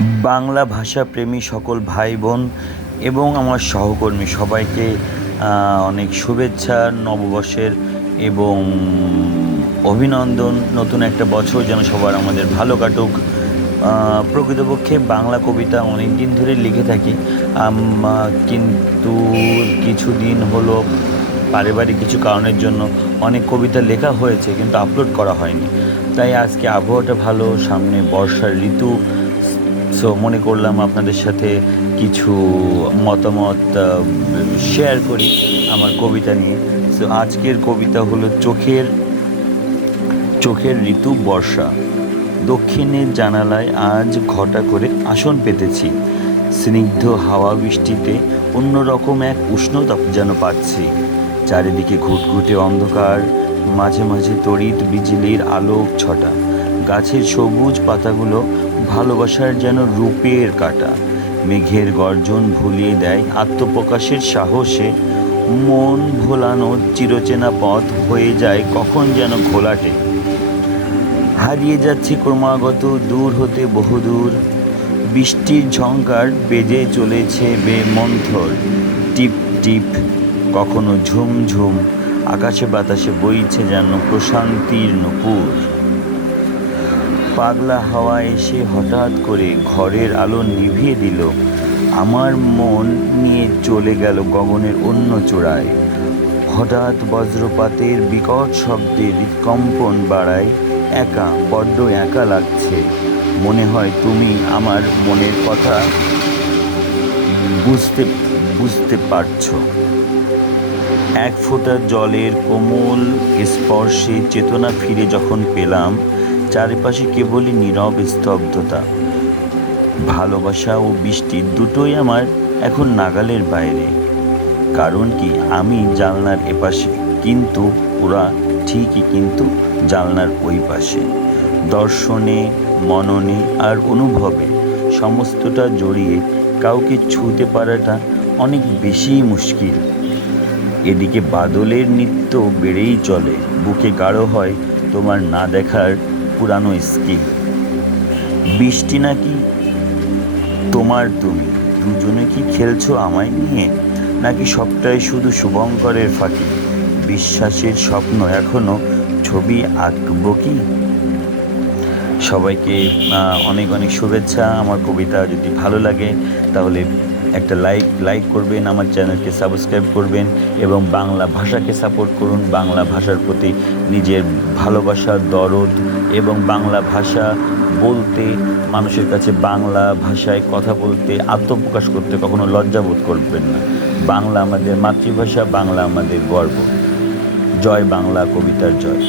বাংলা ভাষাপ্রেমী সকল ভাই বোন এবং আমার সহকর্মী সবাইকে অনেক শুভেচ্ছা, নববর্ষের এবং অভিনন্দন। নতুন একটা বছর যেন সবার আমাদের ভালো কাটুক। প্রকৃতপক্ষে বাংলা কবিতা অনেক দিন ধরে লিখে থাকি। কিন্তু কিছুদিন হলো পারিবারিক কিছু কারণের জন্য অনেক কবিতা লেখা হয়েছে কিন্তু আপলোড করা হয়নি। তাই আজকে আবহাওয়াটা ভালো, সামনে বর্ষার ঋতু সো মনে করলাম আপনাদের সাথে কিছু মতামত শেয়ার করি আমার কবিতা নিয়ে। সো আজকের কবিতা হলো চোখের চোখের ঋতু বর্ষা। দক্ষিণের জানালায় আজ ঘটা করে আসন পেতেছি। স্নিগ্ধ হাওয়া বৃষ্টিতে অন্যরকম এক উষ্ণতা যেন পাচ্ছি। চারিদিকে ঘুটঘুটে অন্ধকার, মাঝে মাঝে তড়িৎ বিজলির আলোক ছটা। গাছের সবুজ পাতাগুলো ভালোবাসার যেন রূপের কাটা। মেঘের গর্জন ভুলিয়ে দেয় আত্মপ্রকাশের সাহসে। মন ভোলানো চিরচেনা পথ হয়ে যায় কখন যেন ঘোলাটে। হারিয়ে যাচ্ছে ক্রমাগত দূর হতে বহুদূর। বৃষ্টির ঝঙ্কার বেজে চলেছে বেমন্থর। টিপ টিপ, কখনো ঝুমঝুম আকাশে বাতাসে বইছে যেন প্রশান্তির নূপুর। পাগলা হাওয়া এসে হঠাৎ করে ঘরের আলো নিভিয়ে দিল। আমার মন নিয়ে চলে গেল গগনের অন্য চূড়ায়। হঠাৎ বজ্রপাতের বিকট শব্দে হৃৎকম্পন বাড়ায় একা, বড্ড একা লাগছে। মনে হয় তুমি আমার মনের কথা বুঝতে বুঝতে পারছ। এক ফোঁটা জলের কোমল স্পর্শে চেতনা ফিরে যখন পেলাম চারিপাশে কেবলই নীরব স্তব্ধতা। ভালোবাসা ও বৃষ্টি দুটোই আমার এখন নাগালের বাইরে। কারণ কি, আমি জানলার এপাশে, কিন্তু ওরা ঠিকই কিন্তু জানলার ওই পাশে। দর্শনে, মননে আর অনুভবে সমস্তটা জড়িয়ে কাউকে ছুঁতে পারাটা অনেক বেশি মুশকিল। এদিকে বাদলের নৃত্য বেড়েই চলে, বুকে গাঢ় হয় তোমার না দেখার পুরানো স্কিল। বৃষ্টি নাকি তোমার তুমি? দুজনে কি খেলছো আমায় নিয়ে? নাকি সবটাই শুধু শুভঙ্করের ফাঁকি? বিশ্বাসের স্বপ্ন এখনও ছবি আঁকবো কি? সবাইকে অনেক অনেক শুভেচ্ছা। আমার কবিতা যদি ভালো লাগে, তাহলে একটা লাইক লাইক করবেন, আমার চ্যানেলকে সাবস্ক্রাইব করবেন এবং বাংলা ভাষাকে সাপোর্ট করুন। বাংলা ভাষার প্রতি নিজের ভালোবাসা, দরদ এবং বাংলা ভাষা বলতে, মানুষের কাছে বাংলা ভাষায় কথা বলতে আত্মপ্রকাশ করতে কখনো লজ্জাবোধ করবেন না। বাংলা আমাদের মাতৃভাষা, বাংলা আমাদের গর্ব। জয় বাংলা, কবিতার জয়।